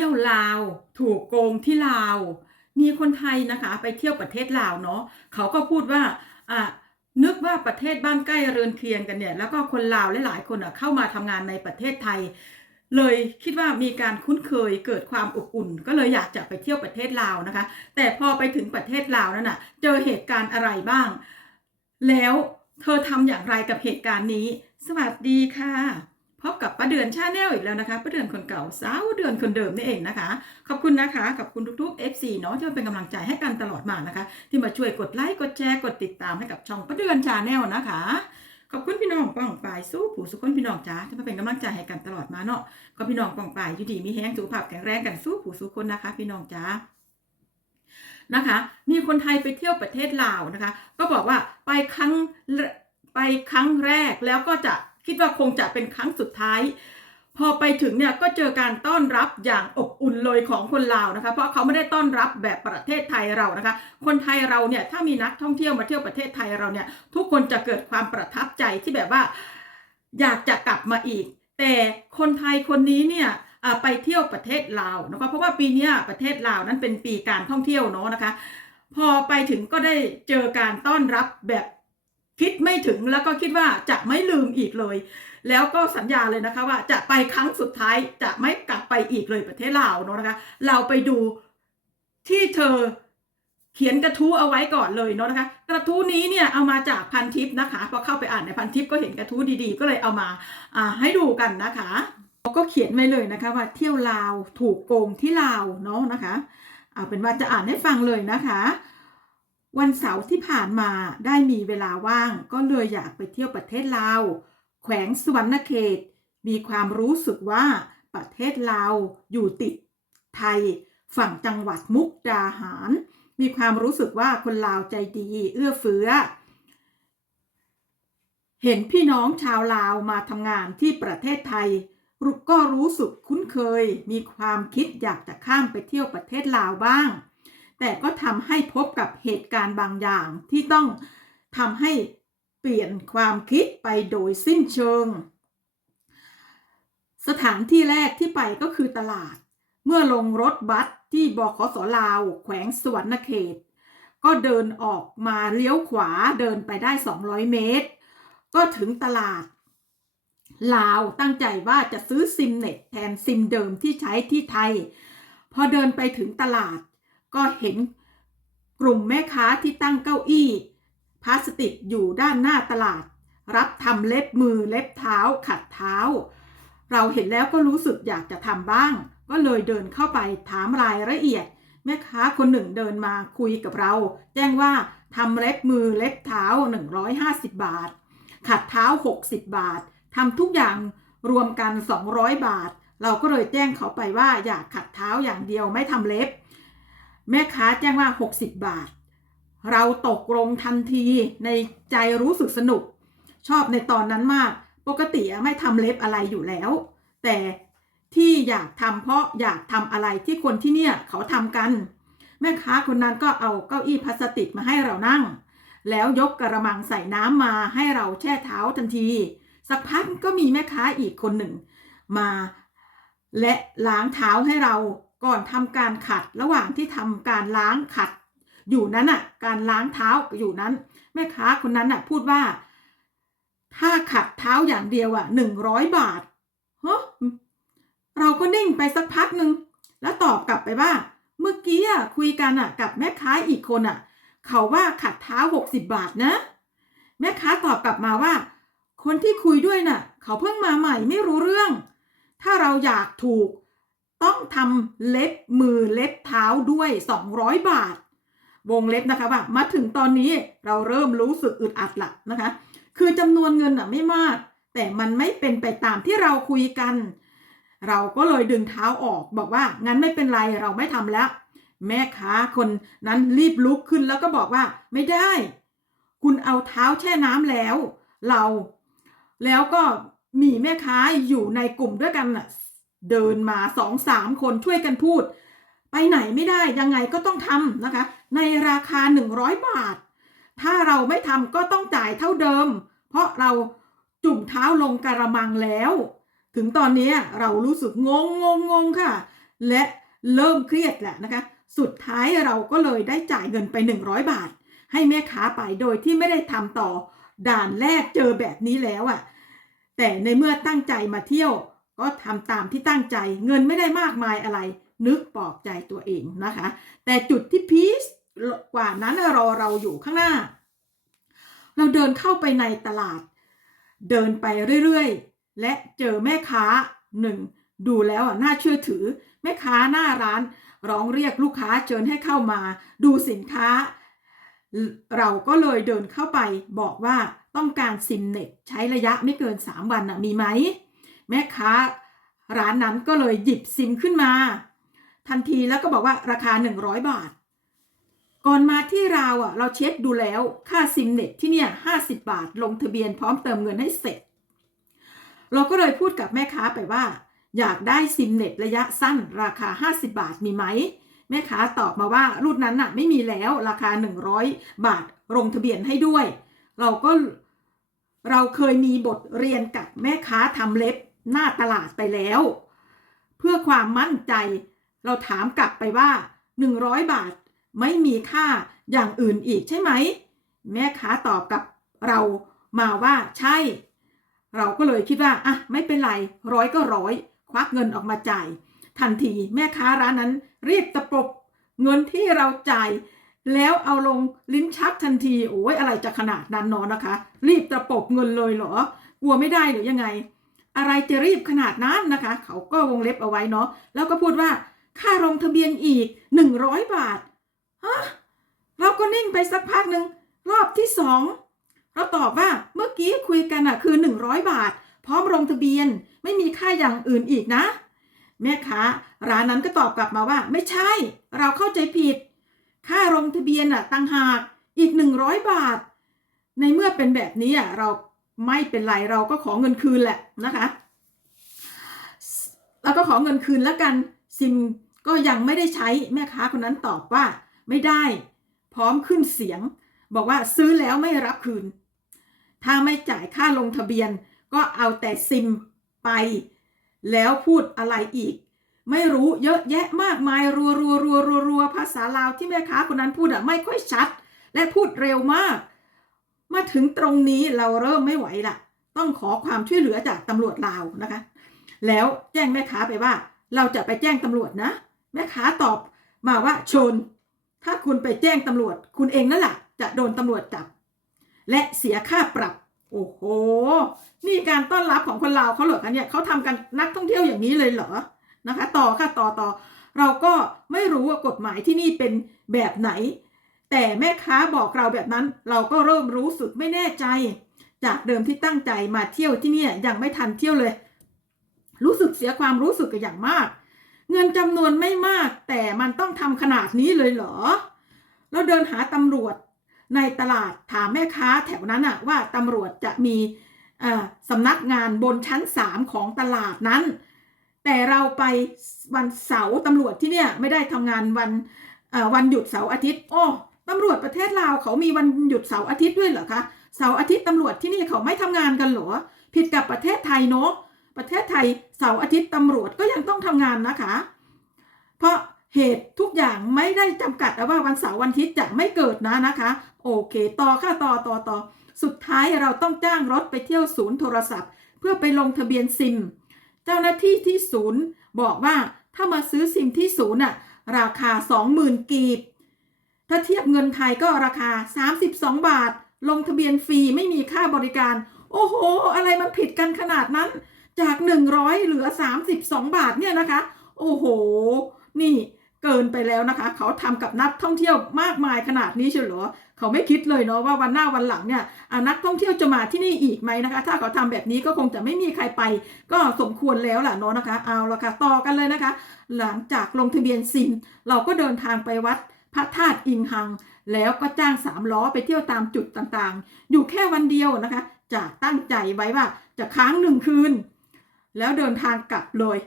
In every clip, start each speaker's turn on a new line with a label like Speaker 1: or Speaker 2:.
Speaker 1: ที่ยวลาว ถูกโกงที่ลาว มีคนไทยนะคะ ไปเที่ยวประเทศลาวเนาะเขาก็พูดว่าอะนึกว่าประเทศบ้านใกล้เรือนเคียงกันเนี่ย แล้วก็คนลาวหลายๆคนอะเข้ามาทำงานในประเทศไทย เลยคิดว่ามีการคุ้นเคยเกิดความอบอุ่น ก็เลยอยากจะไปเที่ยวประเทศลาวนะคะ แต่พอไปถึงประเทศลาวนั่นน่ะ เจอเหตุการณ์อะไรบ้าง แล้วเธอทำอย่างไรกับเหตุการณ์นี้ สวัสดีค่ะ พบกับป้าเดือนชาแนลอีกแล้วนะคะป้าเดือนคนเก่าสาวเดือนคนเดิมนี่เองนะคะ ขอบคุณนะคะขอบคุณทุกๆ FC เนาะที่มาเป็นกำลังใจให้กันตลอดมานะคะ ที่มาช่วยกดไลค์กดแชร์กดติดตามให้กับช่องป้าเดือนชาแนลนะคะขอบคุณพี่น้องป้องปายสู้ผู้สุขคนพี่น้องจ้าที่มาเป็นกำลังใจให้กันตลอดมาเนาะก็พี่น้องป้องปายอยู่ดีมีแห้งสุขภาพแข็งแรงกันสู้ผู้สุขคนนะคะ พี่น้องจ้านะคะ มีคนไทยไปเที่ยวประเทศลาวนะคะ ก็บอกว่าไปครั้งไปครั้งแรกแล้วก็จะ คิดว่าคงจะเป็นครั้งสุดท้าย พอไปถึงเนี่ยก็เจอการต้อนรับอย่างอบอุ่นเลยของคนลาวนะคะ เพราะเขาไม่ได้ต้อนรับแบบประเทศไทยเรานะคะ คนไทยเราเนี่ยถ้ามีนักท่องเที่ยวมาเที่ยวประเทศไทยเราเนี่ยทุกคนจะเกิดความประทับใจที่แบบว่าอยากจะกลับมาอีก แต่คนไทยคนนี้เนี่ยไปเที่ยวประเทศลาวนะคะเพราะว่าปีนี้ประเทศลาวนั้นเป็นปีการท่องเที่ยวเนาะนะคะ พอไปถึงก็ได้เจอการต้อนรับแบบ คิดไม่ถึงแล้วก็คิดว่าจะไม่ลืมอีกเลย แล้วก็สัญญาเลยนะคะว่าจะไปครั้งสุดท้ายจะไม่กลับไปอีกเลยประเทศลาวเนาะนะคะ เราไปดูที่เธอเขียนกระทู้เอาไว้ก่อนเลยเนาะนะคะ กระทู้นี้เนี่ยเอามาจากพันทิปนะคะพอเข้าไปอ่านในพันทิปก็เห็นกระทู้ดีๆ ก็เลยเอามาอ่าให้ดูกันนะคะก็เขียนไว้เลยนะคะว่าเที่ยวลาวถูกโกงที่ลาวเนาะนะคะ เอาเป็นว่าจะอ่านให้ฟังเลยนะคะ วันเสาร์ที่ผ่านมาได้มีเวลาว่างก็เลยอยากไปเที่ยวประเทศลาว แขวงสวรรณเขต มีความรู้สึกว่าประเทศลาวอยู่ติดไทย ฝั่งจังหวัดมุกดาหาร มีความรู้สึกว่าคนลาวใจดีเอื้อเฟื้อ เห็นพี่น้องชาวลาวมาทำงานที่ประเทศไทยก็รู้สึกคุ้นเคย มีความคิดอยากจะข้ามไปเที่ยวประเทศลาวบ้าง แต่ก็ทำให้พบกับเหตุการณ์บางอย่างที่ต้องทำให้เปลี่ยนความคิดไปโดยสิ้นเชิง สถานที่แรกที่ไปก็คือตลาด เมื่อลงรถบัสที่บขสลาว แขวงสวรรณเขต ก็เดินออกมาเลี้ยวขวาเดินไปได้ 200 เมตร ก็ถึงตลาด ลาวตั้งใจว่าจะซื้อซิมเน็ตแทนซิมเดิมที่ใช้ที่ไทย พอเดินไปถึงตลาด ก็เห็นกลุ่มแม่ค้าที่ตั้งเก้าอี้พลาสติกอยู่ด้านหน้าตลาด รับทำเล็บมือเล็บเท้าขัดเท้า เราเห็นแล้วก็รู้สึกอยากจะทำบ้าง ก็เลยเดินเข้าไปถามรายละเอียด แม่ค้าคนหนึ่งเดินมาคุยกับเรา แจ้งว่าทำเล็บมือเล็บเท้า 150 บาท ขัดเท้า 60 บาททำทุกอย่างรวมกัน 200 บาท เราก็เลยแจ้งเขาไปว่าอยากขัดเท้าอย่างเดียวไม่ทำเล็บ แม่ค้าแจ้งว่า 60 บาท เราตกลงทันทีในใจรู้สึกสนุก ชอบในตอนนั้นมาก ปกติไม่ทำเล็บอะไรอยู่แล้ว แต่ที่อยากทำเพราะอยากทำอะไรที่คนที่เนี่ยเขาทำกัน แม่ค้าคนนั้นก็เอาเก้าอี้พลาสติกมาให้เรานั่ง แล้วยกกระมังใส่น้ำมาให้เราแช่เท้าทันที สักพักก็มีแม่ค้าอีกคนหนึ่ง มาและล้างเท้าให้เรา ก่อนทำการขัดระหว่างที่ทำการล้างขัด อยู่นั้นอะ การล้างเท้าอยู่นั้น แม่ค้าคนนั้นอะ พูดว่า ถ้าขัดเท้าอย่างเดียวอะหนึ่งร้อยบาทเฮะเราก็นิ่งไปสักพักหนึ่งแล้วตอบกลับไปว่า เมื่อกี้อะคุยกันอะ กับแม่ค้าอีกคนอะ เขาว่าขัดเท้าหกสิบบาทนะ แม่ค้าตอบกลับมาว่า คนที่คุยด้วยน่ะ เขาเพิ่งมาใหม่ไม่รู้เรื่อง ถ้าเราอยากถูก ต้องทำเล็บมือเล็บเท้าด้วย 200 บาท วงเล็บนะคะว่ามาถึงตอนนี้เราเริ่มรู้สึกอึดอัดละนะคะ คือจำนวนเงินอะไม่มาก แต่มันไม่เป็นไปตามที่เราคุยกัน เราก็เลยดึงเท้าออกบอกว่า งั้นไม่เป็นไรเราไม่ทำแล้ว แม่ค้าคนนั้นรีบลุกขึ้นแล้วก็บอกว่าไม่ได้ คุณเอาเท้าแช่น้ำแล้ว เรา แล้วก็มีแม่ค้าอยู่ในกลุ่มด้วยกันน่ะ เดินมาสองสามคนช่วยกันพูด ไปไหนไม่ได้ยังไงก็ต้องทำนะคะ ในราคา 100 บาท ถ้าเราไม่ทำก็ต้องจ่ายเท่าเดิม เพราะเราจุ่มเท้าลงกระมังแล้ว ถึงตอนนี้เรารู้สึกงงงงงงค่ะ และเริ่มเครียดแหละนะคะ สุดท้ายเราก็เลยได้จ่ายเงินไป 100 บาท ให้แม่ค้าไปโดยที่ไม่ได้ทำต่อ ด่านแรกเจอแบบนี้แล้วอะ่ะ แต่ในเมื่อตั้งใจมาเที่ยว ก็ทำตามที่ตั้งใจเงินไม่ได้มากมายอะไร นึกปลอบใจตัวเองนะคะ แต่จุดที่พีคกว่านั้นรอเราอยู่ข้างหน้า เราเดินเข้าไปในตลาด เดินไปเรื่อยๆ และเจอแม่ค้าหนึ่งดูแล้วน่าเชื่อถือ แม่ค้าหน้าร้านร้องเรียกลูกค้าเชิญให้เข้ามา ดูสินค้า เราก็เลยเดินเข้าไปบอกว่าต้องการซิมเน็ตใช้ระยะไม่เกิน 3 วันน่ะมีไหม แม่ค้าร้านนั้นก็เลยหยิบซิมขึ้นมา ทันทีแล้วก็บอกว่าราคา 100 บาท ก่อนมาที่เราอะ เราเช็คดูแล้วค่าซิมเน็ตที่เนี่ย50 บาท ลงทะเบียนพร้อมเติมเงินให้เสร็จ เราก็เลยพูดกับแม่ค้าไปว่า อยากได้ซิมเน็ตระยะสั้น ราคา 50 บาทมีไหมแม่ค้าตอบมาว่ารุ่นนั้นน่ะไม่มีแล้วราคา 100 บาทลงทะเบียนให้ด้วย เราก็เราเคยมีบทเรียนกับแม่ค้าทำเล็บ หน้าตลาดไปแล้ว เพื่อความมั่นใจ เราถามกลับไปว่า 100 บาทไม่มีค่าอย่างอื่นอีกใช่ไหม แม่ค้าตอบกับเรามาว่าใช่ เราก็เลยคิดว่าอะไม่เป็นไรร้อยก็ร้อยควักเงินออกมาจ่าย ทันทีแม่ค้าร้านนั้นรีบตะปบเงินที่เราจ่าย แล้วเอาลงลิ้นชักทันทีโอ้ยอะไรจะขนาดนั้นนอะนะคะ รีบตะปบเงินเลยเหรอกลัวไม่ได้หรือยังไง อะไรจะรีบขนาดนั้นนะคะ เขาก็วงเล็บเอาไว้เนาะแล้วก็พูดว่าค่าลงทะเบียนอีก100บาทฮะเราก็นิ่งไปสักพักหนึ่งรอบที่สองเราตอบว่าเมื่อกี้คุยกันอะคือ100บาท พร้อมลงทะเบียนไม่มีค่าอย่างอื่นอีกนะ แม่ค้าร้านนั้นก็ตอบกลับมาว่า ไม่ใช่ เราเข้าใจผิด ค่าลงทะเบียนอะต่างหากอีก100บาท ในเมื่อเป็นแบบนี้อะเรา ไม่เป็นไรเราก็ขอเงินคืนแหละนะคะเราก็ขอเงินคืนแล้วกันซิมก็ยังไม่ได้ใช้แม่ค้าคนนั้นตอบว่าไม่ได้ พร้อมขึ้นเสียง บอกว่าซื้อแล้วไม่รับคืน ถ้าไม่จ่ายค่าลงทะเบียน ก็เอาแต่ซิมไป แล้วพูดอะไรอีก ไม่รู้เยอะแยะมากมายรัวรัวรัวรัวรัวภาษาลาวที่แม่ค้าคนนั้นพูดอะไม่ค่อยชัด และพูดเร็วมาก มาถึงตรงนี้เราเริ่มไม่ไหวละต้องขอความช่วยเหลือจากตำรวจลาวนะคะ แล้วแจ้งแม่ค้าไปว่า เราจะไปแจ้งตำรวจนะ แม่ค้าตอบมาว่าชน ถ้าคุณไปแจ้งตำรวจ คุณเองนั่นแหละจะโดนตำรวจจับ และเสียค่าปรับ โอ้โห นี่การต้อนรับของคนลาวเขาเหรอคะเนี่ยเขาทำกันนักท่องเที่ยวอย่างนี้เลยเหรอนะคะ ต่อค่ะต่อต่อเราก็ไม่รู้ว่ากฎหมายที่นี่เป็นแบบไหน แต่แม่ค้าบอกเราแบบนั้น เราก็เริ่มรู้สึกไม่แน่ใจ จากเดิมที่ตั้งใจมาเที่ยวที่นี่ยังไม่ทันเที่ยวเลย รู้สึกเสียความรู้สึกกันอย่างมาก เงินจำนวนไม่มาก แต่มันต้องทำขนาดนี้เลยเหรอ แล้วเดินหาตำรวจในตลาดถามแม่ค้าแถวนั้นอะว่าตำรวจจะมีสำนักงานบนชั้น3ของตลาดนั้น แต่เราไปวันเสาร์ตำรวจที่เนี่ยไม่ได้ทำงานวันวันหยุดเสาร์อาทิตย์ โอ้ ตำรวจประเทศลาวเขามีวันหยุดเสาร์อาทิตย์ด้วยเหรอคะเสาร์อาทิตย์ตำรวจที่นี่เขาไม่ทำงานกันเหรอ ผิดกับประเทศไทยเนาะประเทศไทยเสาร์อาทิตย์ตำรวจก็ยังต้องทำงานนะคะ เพราะเหตุทุกอย่างไม่ได้จำกัดว่าวันเสาร์วันอาทิตย์จะไม่เกิดนะนะคะ โอเค ต่อค่ะต่อต่อต่อสุดท้ายเราต้องจ้างรถไปเที่ยวศูนย์โทรศัพท์ เพื่อไปลงทะเบียนซิม เจ้าหน้าที่ที่ศูนย์บอกว่าถ้ามาซื้อซิมที่ศูนย์น่ะราคา 20,000 กีบ ถ้าเทียบเงินไทยก็ราคา 32 บาท ลงทะเบียนฟรีไม่มีค่าบริการ โอ้โห อะไรมันผิดกันขนาดนั้น จาก 100 เหลือ 32 บาทเนี่ยนะคะ โอ้โห นี่เกินไปแล้วนะคะ เขาทำกับนักท่องเที่ยวมากมายขนาดนี้เชียวเหรอเขาไม่คิดเลยเนาะว่าวันหน้าวันหลังเนี่ยนักท่องเที่ยวจะมาที่นี่อีกไหมนะคะ ถ้าเขาทำแบบนี้ก็คงจะไม่มีใครไป ก็สมควรแล้วแหละเนาะนะคะ เอาละค่ะต่อกันเลยนะคะ หลังจากลงทะเบียนซิม เราก็เดินทางไปวัด พระธาตุอิงหัง แล้วก็จ้างสามล้อไปเที่ยวตามจุดต่างๆ อยู่แค่วันเดียวนะคะ จะตั้งใจไว้ว่าจะค้างหนึ่งคืน แล้วเดินทางกลับเลย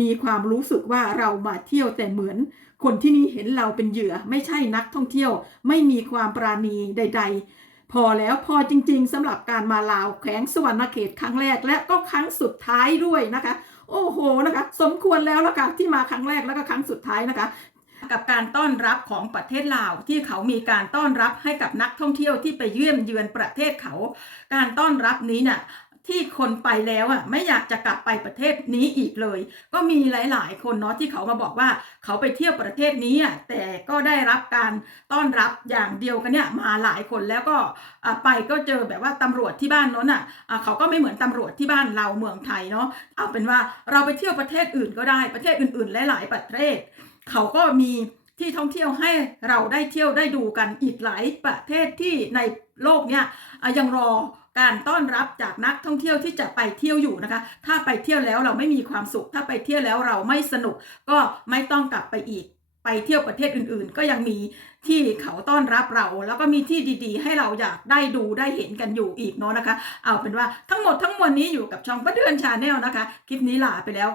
Speaker 1: มีความรู้สึกว่าเรามาเที่ยวแต่เหมือน คนที่นี่เห็นเราเป็นเหยื่อไม่ใช่นักท่องเที่ยว ไม่มีความปราณีใด ๆ พอแล้วพอจริง ๆสำหรับการมาลาวแขวงสวรรณเขตครั้งแรกและก็ครั้งสุดท้ายด้วยนะคะโอ้โหนะคะ สมควรแล้วละค่ะที่มาครั้งแรกแล้วก็ครั้งสุดท้ายนะคะ กับการต้อนรับของประเทศลาวที่เขามีการต้อนรับให้กับนักท่องเที่ยวที่ไปเยี่ยมเยือนประเทศเขา การต้อนรับนี้เนี่ยที่คนไปแล้วอะไม่อยากจะกลับไปประเทศนี้อีกเลย ก็มีหลาย ๆ คนเนาะที่เขามาบอกว่าเขาไปเที่ยวประเทศนี้อะแต่ก็ได้รับการต้อนรับอย่างเดียวกันเนี่ยมาหลายคนแล้วก็ไปก็เจอแบบว่าตำรวจที่บ้านโน้นอะอะเขาก็ไม่เหมือนตำรวจที่บ้านเราเมืองไทยเนาะเอาเป็นว่าเราไปเที่ยวประเทศอื่นก็ได้ประเทศอื่น ๆ หลาย ๆ ประเทศ เขาก็มีที่ท่องเที่ยวให้เราได้เที่ยวได้ดูกันอีกหลายประเทศที่ในโลกเนี่ยยังรอการต้อนรับจากนักท่องเที่ยวที่จะไปเที่ยวอยู่นะคะ ถ้าไปเที่ยวแล้วเราไม่มีความสุข ถ้าไปเที่ยวแล้วเราไม่สนุก ก็ไม่ต้องกลับไปอีก ไปเที่ยวประเทศอื่นๆ ก็ยังมีที่เขาต้อนรับเรา แล้วก็มีที่ดีๆ ให้เราอยากได้ดูได้เห็นกันอยู่อีกเนาะนะคะ เอาเป็นว่าทั้งหมดทั้งมวลนี้อยู่กับช่องประเดือนชาแนลนะคะ คลิปนี้ลาไปแล้ว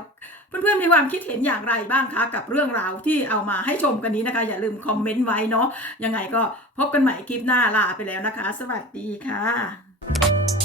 Speaker 1: เพื่อนๆมีความคิดเห็นอย่างไรบ้างคะ กับเรื่องราวที่เอามาให้ชมกันนี้นะคะ อย่าลืมคอมเมนต์ไว้เนาะยังไงก็พบกันใหม่คลิปหน้าลาไปแล้วนะคะ สวัสดีค่ะ